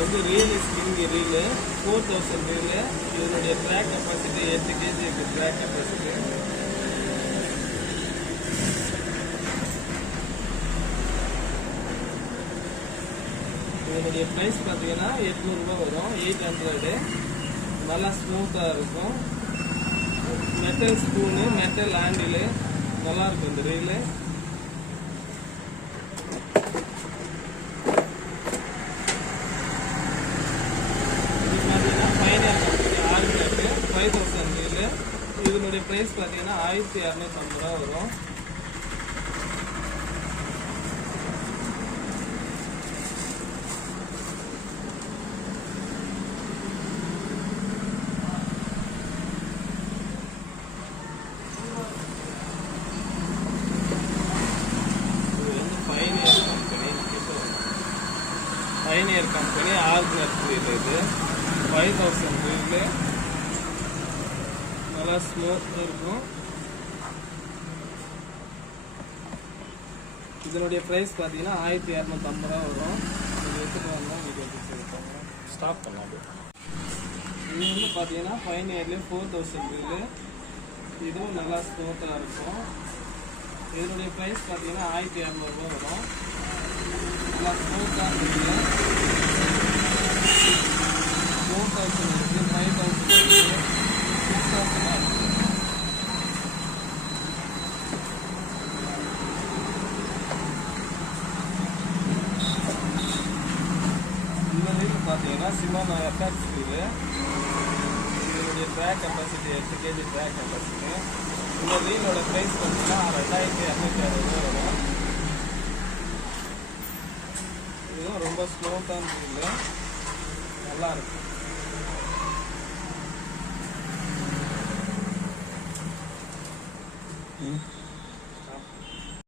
வந்து real spring reel 4000 reel. இதனுடைய drag capacity 8 KG இருக்குது. ட்ராக் கெப்பாசிட்டி இதனுடைய ப்ரைஸ் பார்த்தீங்கன்னா 800 ரூபா வரும். 800. நல்லா ஸ்மூத்தாக இருக்கும். மெட்டல் ஸ்பூனு, மெட்டல் ஹேண்டிலு நல்லாயிருக்கும் இந்த ரீலு. இது பார்த்தீங்கன்னா ஃபைனர் கம்பெனி ஆர்பிஎட்டு 5000 ரீலு. இதனுடைய ப்ரைஸ் பார்த்தீங்கன்னா 1250 ரூபா வரும். பைனியர் கம்பெனி ஆர்கனர் ரீல். இது 5000 ரீலு. நல்லா ஸ்மூத்தாக இருக்கும். இதனுடைய ப்ரைஸ் பார்த்தீங்கன்னா 1250 ரூபா வரும். இது எடுத்துகிட்டு வரணும். வீடியோ பிடிச்சிருக்காங்க ஸ்டாப் பண்ணாது. இது வந்து பார்த்தீங்கன்னா பைனியர்லேயே 4000 ரீலு. இதுவும் நல்லா ஸ்மூத்தாக இருக்கும். இதனுடைய ப்ரைஸ் பார்த்தீங்கன்னா 1200 ரூபா வரும். நல்லா ஸ்மூத்தாக இருக்குது. 4000 இருக்குது, 5000 இருக்குது, 6000 இருக்குது. இந்த ரீல் பார்த்தீங்கன்னா சிமானோ எஃப்எக்ஸ் ரீலு. இதனுடைய drag capacity 8 KG drag capacity. இந்த ரீலோட ப்ரைஸ் பார்த்தீங்கன்னா 2260 ரூபா வரும். இதுவும் ரொம்ப ஸ்மூத்தான ரீலு. நல்லா இருக்கும்.